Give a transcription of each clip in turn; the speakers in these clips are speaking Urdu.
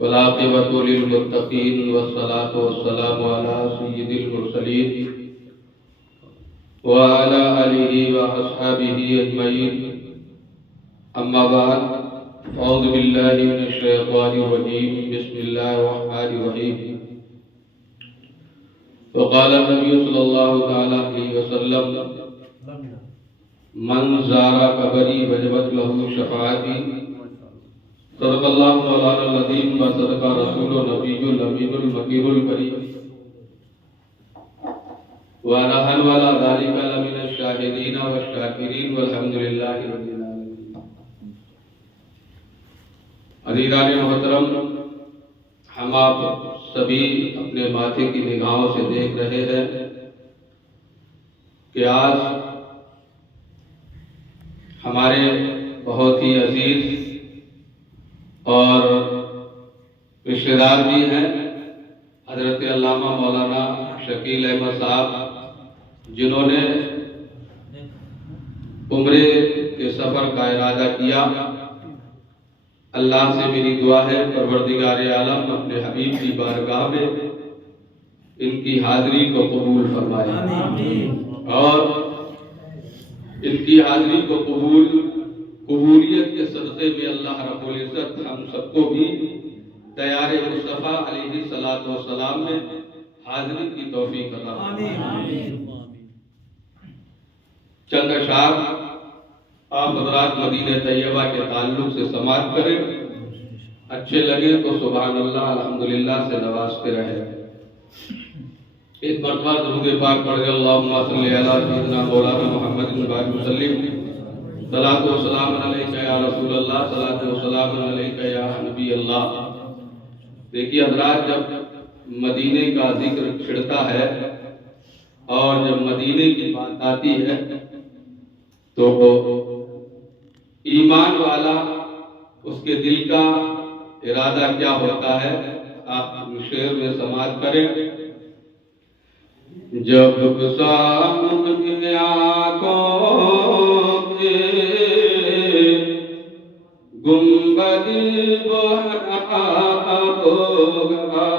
والعاقبة للمتقين والصلاة والسلام على سيد المرسلين وعلى آله وأصحابه أجمعين. أما بعد، أعوذ بالله من الشيطان الرجيم. بسم الله الرحمن الرحيم. وقال النبي صلى الله عليه وسلم: من زار قبري وجبت له شفاعتي. صدق اللہ مولانا العظیم و صدق رسول نبی الامین المکین الکریم ونحن ولا ذلك لمن الشاہدین والشاکرین والحمد للہ رب العالمین. عزیزان محترم، ہم آپ سبھی اپنے ماتھے کی نگاہوں سے دیکھ رہے ہیں کہ آج ہمارے بہت ہی عزیز اور رشتہ دار بھی ہیں حضرت علامہ مولانا شکیل احمد صاحب، جنہوں نے عمرے کے سفر کا ارادہ کیا. اللہ سے میری دعا ہے پروردگار عالم اپنے حبیب کی بارگاہ میں ان کی حاضری کو قبول فرمائے اور ان کی حاضری کو قبولیت کے صدقے میں اللہ رب العزت ہم سب کو بھی دیار مصطفیٰ علیہ السلام میں حاضری کی توفیق عطا فرمائے. چند اشعار آپ حضرات مدینہ طیبہ کے تعلق سے سماعت کریں. اچھے لگے تو سبحان اللہ الحمدللہ سے نوازتے رہے. ایک مرتبہ درود پاک پڑھ گئے: اللہم صلی علی سیدنا مولانا محمد وآلہ وسلم. صلاۃ و سلام علیک یا رسول اللہ، صلاۃ و سلام علیک یا نبی اللہ. دیکھیے حضرات، جب مدینے کا ذکر چھڑتا ہے اور جب مدینے کی بات آتی ہے تو ایمان والا اس کے دل کا ارادہ کیا ہوتا ہے آپ شعر میں سماعت کریں: جب سامنے آنکھوں کے گنبد بہرا ہوگا،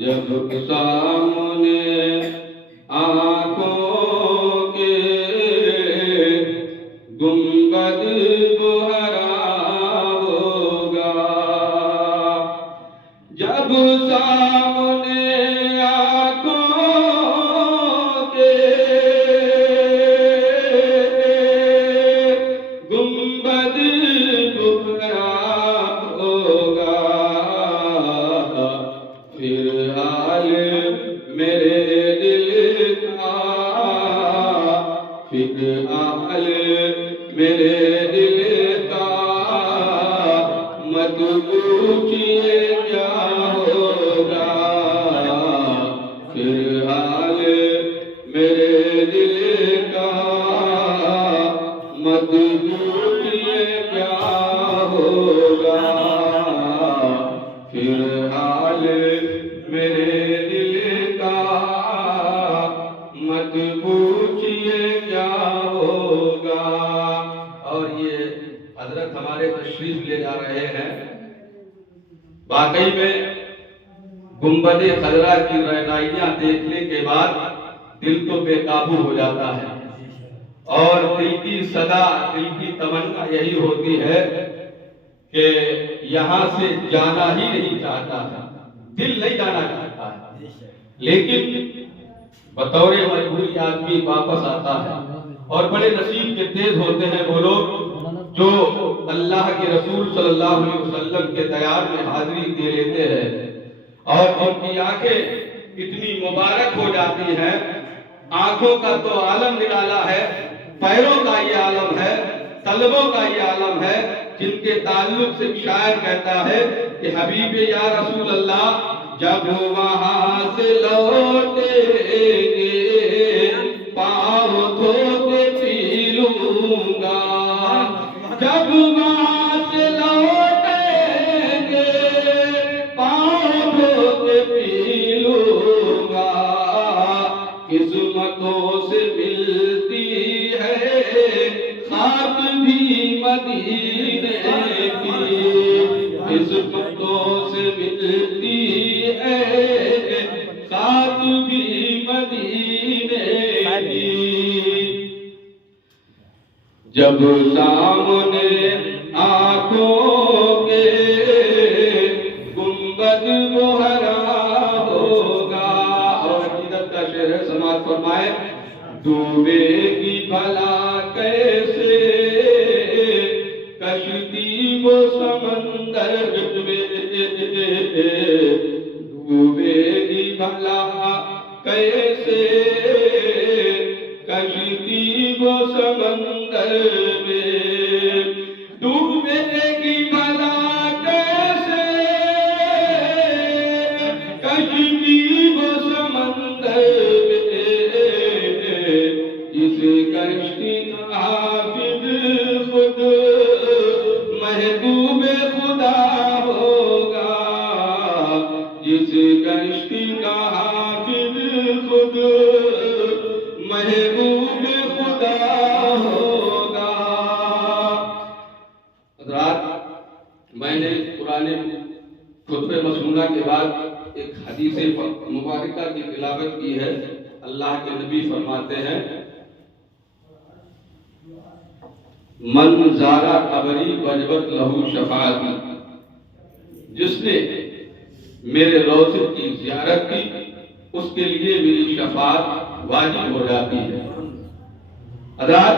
جب سامنے آنکھوں کے گنبد بہرا ہوگا، جب سامنے واقعی میں گنبد خضرا کی رہنائیاں دیکھنے کے بعد دل تو بے قابو ہو جاتا ہے اور دل کی صدا، دل کی تمنا یہی ہوتی ہے کہ یہاں سے جانا ہی نہیں چاہتا ہے، دل نہیں جانا چاہتا ہے، لیکن بطور مجبوری آدمی واپس آتا ہے. اور بڑے نصیب کے تیز ہوتے ہیں وہ لوگ جو اللہ کے رسول صلی اللہ علیہ وسلم کے دیار میں حاضری دے لیتے ہیں اور ان کی آنکھیں اتنی مبارک ہو جاتی ہیں. آنکھوں کا تو عالم نرالا ہے، پیروں کا یہ عالم ہے، طلبوں کا یہ عالم ہے، جن کے تعلق سے شاعر کہتا ہے کہ حبیب یا رسول اللہ جب وہاں سے لوٹیں گے پاؤں دھو کے پی لوں گا، جب وہاں سے لوٹیں گے پاؤں دھو کے پی لوں گا. قسمتوں سے ملتی ہے خاک بھی مدینے جب سامنے آنکھوں کے گنبد گہرا ہوگا. اور عقیدت کا شعر ہے، سماعت فرمائے. ڈوبے گی بھلا کیسے کشتی وہ سمندر میں، ڈوبے گی بھلا کیسے کشتی وہ سمندر میں، ڈوبے گی بھلا کیسے کشتی وہ سمندر میں، جس کشتی کا حافظ خود محبوب خدا ہوگا، جس کشتی کا حافظ خود محبوب خدا ہوگا. حضرات، میں نے قرآن خطبہ مسنونہ کے بعد ایک حدیث مبارکہ کی تلاوت کی ہے. اللہ کے نبی فرماتے ہیں، من زارا قبری وجبت لہو شفاعتی، جس نے میرے روضے کی زیارت کی اس کے لیے میری شفاعت واجب ہو جاتی ہے. حضرات،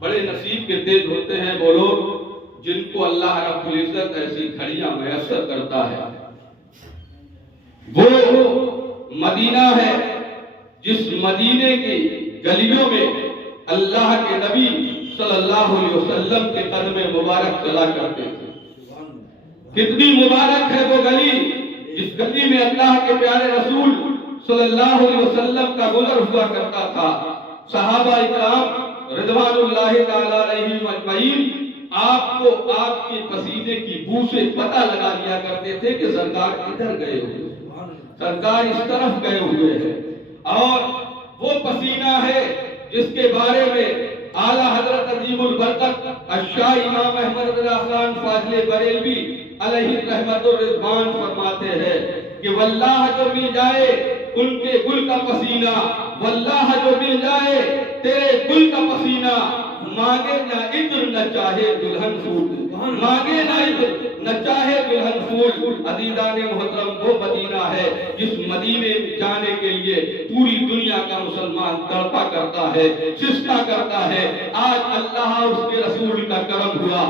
بڑے نصیب کے تیز ہوتے ہیں وہ لوگ جن کو اللہ رب العزت ایسی گھڑیاں میسر کرتا ہے. وہ مدینہ ہے جس مدینے کی گلیوں میں اللہ کے نبی صلی اللہ علیہ وسلم کے قدم مبارک چلا کرتے تھے. کتنی مبارک ہے وہ گلی جس گلی میں اللہ کے پیارے رسول صلی اللہ علیہ وسلم کا گزر ہوا کرتا تھا. صحابہ اکرام رضوان اللہ تعالی علیہم اجمعین آپ کو آپ کے پسینے کی بو سے پتہ لگا لیا کرتے تھے کہ سرکار ادھر گئے ہوئے ہیں، سرکار اس طرف گئے ہوئے ہیں. اور وہ پسینہ ہے جس کے بارے میں اعلیٰ حضرت عظیم البرکت الشاہ امام احمد رضا خان فاضل بریلوی علیہ رحمت الرضوان فرماتے ہیں کہ واللہ جو مل جائے ان کے گل کا پسینہ، واللہ جو مل جائے تیرے گل کا پسینہ، مانگے نہ عطر نہ چاہے دلہن پھول، مانگے نہ عطر نہ چاہے دلہن پھول. عزیزان محترم، وہ مدینہ ہے جس مدینے جانے کے لیے پوری دنیا کا مسلمان تڑپا کرتا ہے، چستا کرتا ہے. آج اللہ اور اس کے رسول کا کرم ہوا.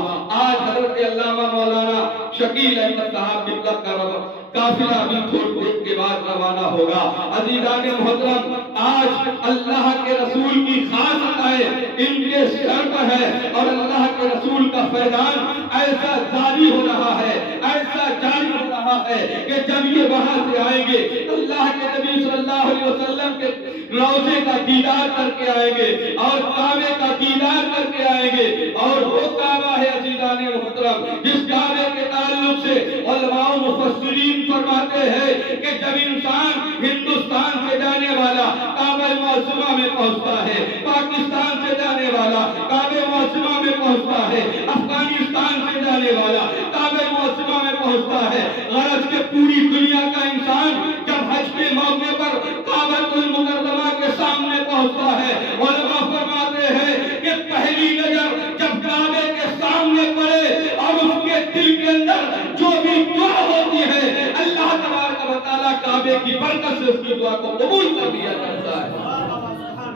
آج حضرت علامہ مولانا شکیل احمد صاحب قبلہ کا قافلہ بھی تھوڑی دیر کے بعد روانہ ہوگا. عزیزان محترم، آج اللہ کے رسول کی خاص عطائیں ان کے سر پر ہے اور اللہ کے رسول کا فیضان ایسا جاری ہو رہا ہے، ایسا جاری ہو رہا ہے کہ جب یہ وہاں سے آئیں گے اللہ کے نبی صلی اللہ علیہ وسلم کے روضے کا دیدار کر کے آئیں گے اور کعبے کا دیدار کر کے آئیں گے. اور وہ کعبہ ہے عزیزان محترم جس کعبے کے تعلق سے علماء مفسرین فرماتے ہیں کہ جب انسان ہندوستان سے جانے والا کعبہ معظمہ میں پہنچتا ہے، پاکستان سے جانے والا کعبہ معظمہ میں پہنچتا ہے، افغانستان سے جانے والا کعبہ معظمہ میں پہنچتا ہے، غرض کہ پوری دنیا کا انسان جب حج کے موقع پر کعبہ المکرمہ کے سامنے پہنچتا ہے، علماء فرماتے ہیں کہ پہلی نظر جب کعبے کے سامنے پڑے اور اس کے دل کے اندر جو بھی دعا ہوتی ہے اللہ تبارک و تعالیٰ کعبے کی برکت سے اس کی دعا کو قبول کر لیا کرتا ہے.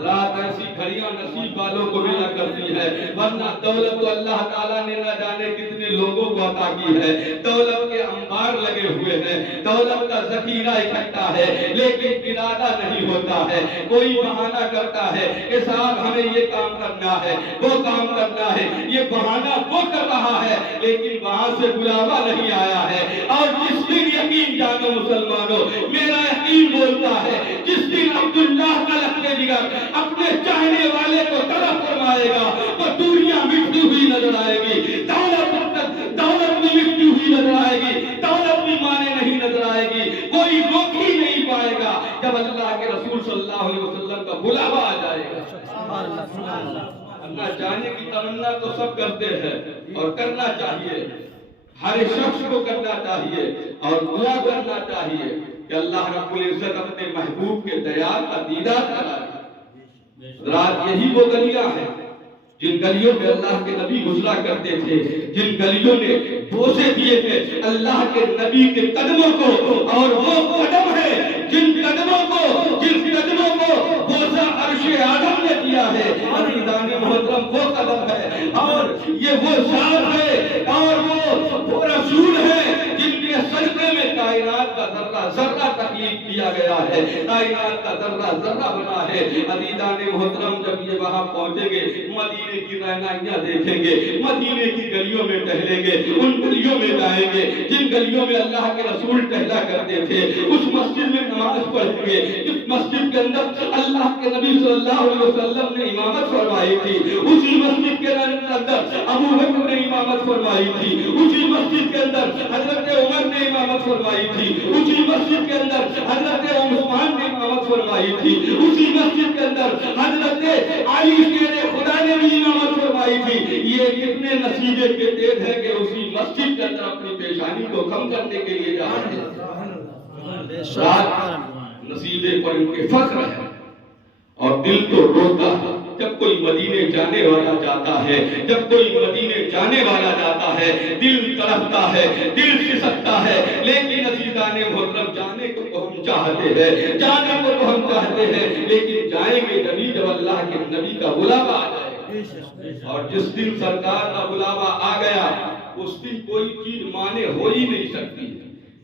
رات ایسی گھڑیاں نصیب والوں کو ملا کرتی ہے، ورنہ دولت تو اللہ تعالیٰ نے نہ جانے کتنے لوگوں کو عطا کی ہے. دولت کے انبار لگے ہوئے ہیں، دولت کا ذخیرہ اکٹھا ہے، لیکن ارادہ نہیں ہوتا ہے. کوئی بہانہ کرتا ہے کہ صاحب ہمیں یہ کام کرنا ہے، وہ کام کرنا ہے. یہ بہانہ وہ کر رہا ہے لیکن وہاں سے بلاوا نہیں آیا ہے. اور جس دن یقین جانو مسلمانوں، میرا یقین بولتا ہے جس دن عبداللہ کا لخت جگر اپنے چاہنے والے کو طرف فرمائے گا تو دنیا مٹتی ہوئی نظر آئے گی، دولت بھی مٹتی ہوئی نظر آئے گی، دولت بھی مانے نہیں نظر آئے گی. کوئی روک ہی نہیں پائے گا جب اللہ کے رسول صلی اللہ علیہ وسلم کا بلاوا آ جائے گا. اللہ جانے کی تمنا تو سب کرتے ہیں اور کرنا چاہیے، ہر شخص کو کرنا چاہیے اور دعا کرنا چاہیے کہ اللہ رب العزت اپنے محبوب کے دیار کا دیدار کرائے. رات یہی وہ گلیاں ہیں جن گلیوں میں اللہ کے نبی گزرا کرتے تھے، جن گلیوں نے بوسے دیے تھے اللہ کے نبی کے قدموں کو، اور وہ قدم ہے جن قدموں کو بوسا عرش اعظم نے دیا ہے، عزیزان محترم وہ قدم ہے، اور یہ وہ ذات ہے اور وہ رسول ہے جن کے صدقے میں کائنات کا ذرہ تخلیق کیا گیا ہے، کائنات کا ذرہ بنا ہے۔ عزیزان محترم جب یہ وہاں پہنچیں گے، مدینے کی رہنائیاں دیکھیں گے، مدینے کی گلیوں میں ٹہلیں گے، ان گلیوں میں جائیں گے جن گلیوں میں اللہ کے رسول ٹہلا کرتے تھے، اس مسجد میں نماز پڑھیں گے جس مسجد کے اندر اللہ کے نبی صلی اللہ علیہ وسلم نے امامت فرمائی تھی، اسی مسجد کے اندر ابو بکر نے امامت فرمائی تھی، اسی مسجد کے اندر حضرت عمر نے امامت فرمائی تھی، اسی مسجد کے اندر حضرت عثمان نے امامت فرمائی تھی، اسی مسجد کے اندر حضرت علی شیر خدا نے بھی امامت فرمائی تھی۔ یہ کتنے نصیبے کے تیز ہے کہ اسی مسجد کے اندر اپنی پیشانی کو کم کرنے کے لیے جا رہے ہیں۔ نصیبے پر ان کے فخر ہے اور دل تو روتا ہے جب کوئی مدینے جانے والا جاتا ہے، جب کوئی مدینے جانے والا جاتا ہے دل تڑپتا ہے، دل سسکتا ہے۔ لیکن عزیزان محترم جانے کو تو ہم چاہتے ہیں، جانے کو تو ہم چاہتے ہیں، لیکن جائیں گے کبھی جب اللہ کے نبی کا بلاوا آ جائے گا، اور جس دن سرکار کا بلاوا آ گیا اس دن کوئی چیز مانے ہو ہی نہیں سکتی،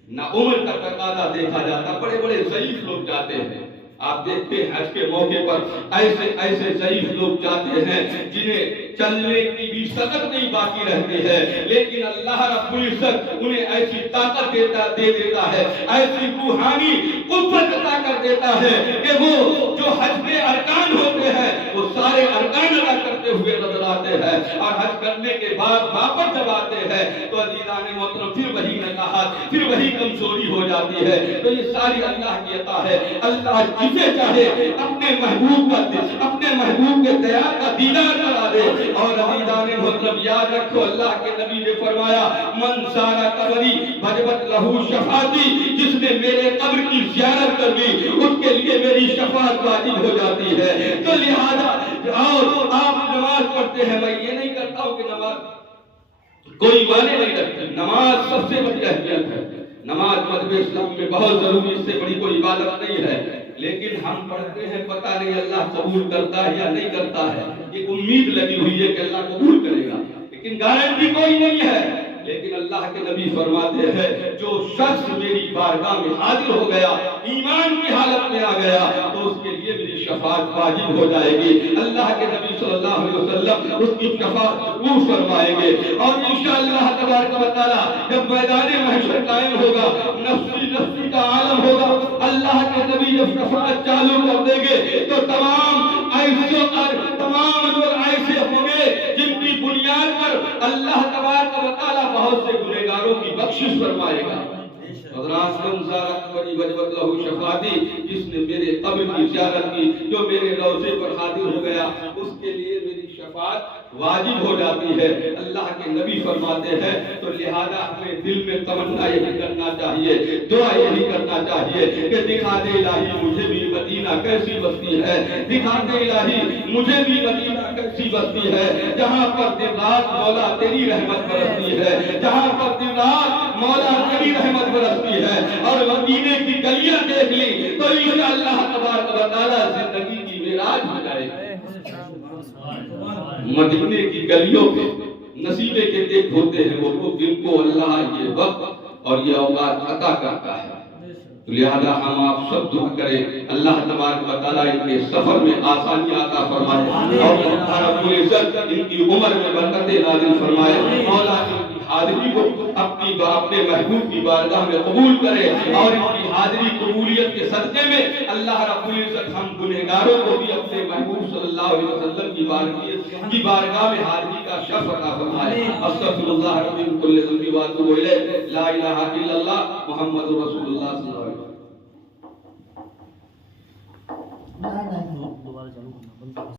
نہ عمر کا تقاضا دیکھا جاتا، بڑے بڑے ضعیف لوگ جاتے ہیں۔ آپ دیکھتے ہیں حج کے موقع پر ایسے ضعیف لوگ جاتے ہیں جنہیں چلنے کی بھی طاقت نہیں باقی رہتی ہے، لیکن اللہ رب العزت انہیں ایسی طاقت دے دیتا ہے، ایسی روحانی قوت عطا کر دیتا ہے کہ وہ جو حج کے ارکان ہوتے ہیں وہ سارے ارکان ادا کرتے ہوئے نظر آتے ہیں، اور حج کرنے کے بعد واپس جب آتے ہیں تو عزیزان محترم پھر وہی نکاحت، پھر وہی کمزوری ہو جاتی ہے۔ تو یہ ساری اللہ کی عطا ہے۔ اللہ جسے چاہے اپنے محبوب کے دیار کا دیدار کرا دے۔ اور عزیزان محترم یاد رکھو اللہ کے نبی نے فرمایا من زار قبری وجبت لہو شفاعتی، جس نے میرے قبر کی زیارت کر لی اس کے لیے میری شفاعت واجب ہو جاتی ہے۔ تو لہذا اور آپ نماز پڑھتے ہیں، میں یہ نہیں کرتا ہوں کہ نماز کوئی معنی نہیں رکھتی، نماز سب سے بڑی اہمیت ہے، نماز مذہب اسلام میں بہت ضروری، اس سے بڑی کوئی عبادت نہیں ہے، لیکن ہم پڑھتے ہیں پتہ نہیں اللہ قبول کرتا ہے یا نہیں کرتا ہے، ایک امید لگی ہوئی ہے کہ اللہ قبول کرے گا، لیکن گارنٹی کوئی نہیں ہے۔ لیکن اللہ کے نبی فرماتے ہیں جو شخص میری بارگاہ میں حاضر ہو گیا، ایمان کی حالت میں آ گیا، تو اس کے لیے میری شفاعت واجب ہو جائے گی۔ اللہ کے نبی صلی اللہ علیہ وسلم اس کی شفاعت ضرور فرمائیں گے، اور انشاءاللہ تبارک و تعالی جب میدان محشر قائم ہوگا، نفسی نفسی کا عالم ہوگا، اللہ کے نبی جب شفاعت چالو کر دیں گے تو تمام لوگ ایسے ہوں گے جن کی بنیاد پر اللہ تبارک و تعالی بہت سے گنہگاروں کی بخشش فرمائے گا۔ حضرات من زار قبری وجبت لہو شفاعتی، جس نے میرے قبر کی زیارت کی، جو میرے روضے پر حاضر ہو گیا، اس کے لیے میری شفاعت واجب ہو جاتی ہے۔ اللہ کے نبی فرماتے ہیں تو لہذا ہمیں دل میں تمنا یہی کرنا چاہیے، دعا یہی کرنا چاہیے کہ دکھا دے الہی مجھے بھی مدینہ کیسی بستی ہے، دکھا دے الہی مجھے بھی مدینہ کیسی بستی ہے جہاں پر دن رات مولا تیری رحمت برستی ہے، جہاں پر دن رات مولا تیری رحمت برستی ہے، اور مدینے کی گلیاں دیکھ لی تو انشاءاللہ تبارک و تعالی زندگی کی معراج ہو جائے گی۔ مدینے کی گلیوں کے نصیبے کے دیکھ ہوتے ہیں وہ لوگ جن کو اللہ یہ وقت اور یہ اوقات عطا کرتا ہے۔ لہذا ہم آپ سب دعا کریں اللہ تبارک و تعالی ان کے سفر میں آسانی عطا فرمائے، اور اللہ رب العزت ان کی عمر میں برکتیں نازل فرمائے، مولا ان کی حاضری کو اپنے محبوب کی بارگاہ میں قبول کرے، اور ان کی حاضری قبولیت کے صدقے میں اللہ رب العزت ہم گنہگاروں کو بھی اپنے محبوب صلی اللہ علیہ وسلم کی بارگاہ میں حاضری کا شرف عطا فرمائے۔ استغفر اللہ ربی من کل ذنب واتوب الیہ، لا الہ الا اللہ محمد رسول اللہ صلی اللہ علیہ وسلم۔ دوبارہ چالو کرنا بند